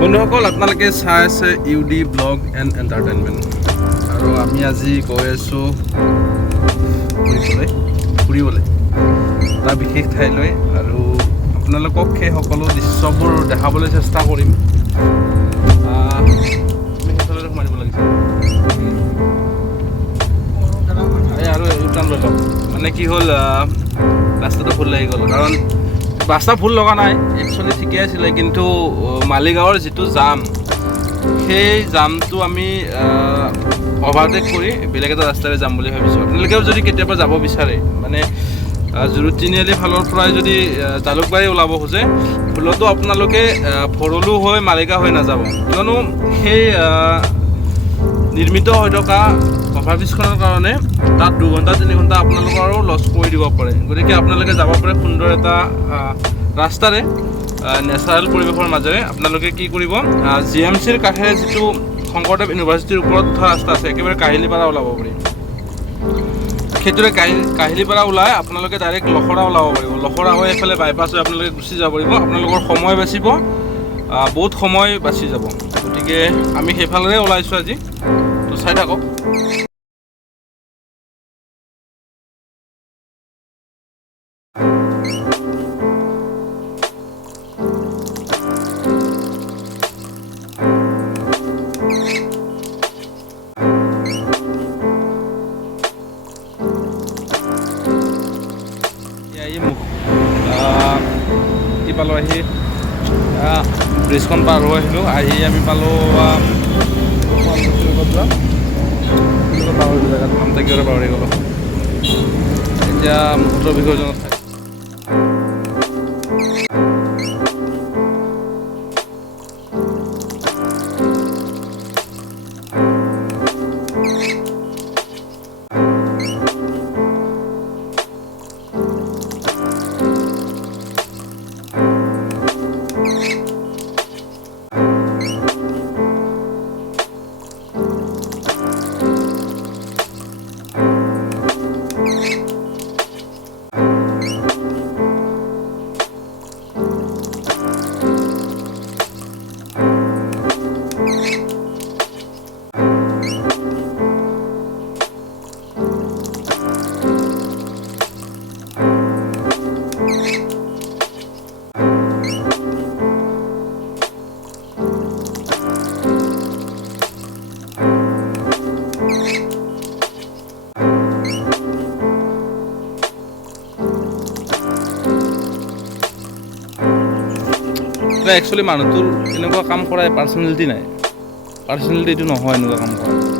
বন্ধুসকল আপোনালোকে চাই আছে UD ব্লগ এণ্ড এণ্টাৰটেইনমেণ্ট আৰু আমি আজি গৈ আছোঁ ফুৰিবলৈ এটা বিশেষ ঠাইলৈ আৰু আপোনালোকক সেই সকলো দৃশ্যবোৰ দেখাবলৈ চেষ্টা কৰিম। আমি সেইফালে সোমাই দিব লাগিছে আৰু ইউটাৰ্ণ লৈ লওক। মানে কি হ'ল, ৰাস্তাটো ভুল লাগি গ'ল, কাৰণ ৰাস্তা ভুল লগা নাই, একচুৱেলি ঠিকে আছিলে, কিন্তু মালিগাঁৱৰ যিটো জাম, সেই জামটো আমি অভাৰটেক কৰি বেলেগ এটা ৰাস্তাৰে যাম বুলি ভাবিছোঁ। আপোনালোকেও যদি কেতিয়াবা যাব বিচাৰে, মানে জুৰুড তিনিআলি ফালৰ পৰাই যদি জালুকবাৰী ওলাব খোজে, ভুলতো আপোনালোকে ভৰলু হৈ মালিগাঁও হৈ নাযাব, কিয়নো সেই নিৰ্মিত হৈ থকা অভাৰব্ৰিজখনৰ কাৰণে তাত 2 ঘণ্টা 3 ঘণ্টা আপোনালোকৰো লছ কৰি দিব পাৰে। গতিকে আপোনালোকে যাব পাৰে সুন্দৰ এটা ৰাস্তাৰে, নেচাৰেল পৰিৱেশৰ মাজেৰে। আপোনালোকে কি কৰিব, GMCৰ কাষেৰে যিটো শংকৰদেৱ ইউনিভাৰ্চিটিৰ ওপৰত উঠা ৰাস্তা আছে, একেবাৰে কাহিলীপাৰা ওলাব পাৰি। সেইটোৰে কাহিলীপাৰা ওলাই আপোনালোকে ডাইৰেক্ট লখৰা ওলাব পাৰিব। লখৰা হৈ এইফালে বাইপাছ হৈ আপোনালোকে গুচি যাব পাৰিব। আপোনালোকৰ সময় বাচিব, বহুত সময় বাচি যাব। গতিকে আমি সেইফালেৰে ওলাইছোঁ আজি, তো চাই থাকক। কি পালোঁ, আহি ব্ৰিজখন পাৰ হৈ আহিলোঁ। আহি আমি পালোঁ পাহৰি জেগাত নাম থাকিবলৈ পাহৰি গ'লোঁ। এতিয়া মূত্ৰ বিসৰ্জনত ঠাই। একচুৱেলি মানুহটোৰ এনেকুৱা কাম কৰা পাৰ্চনেলিটি নাই, পাৰ্চনেলিটিটো নহয় এনেকুৱা কাম কৰা।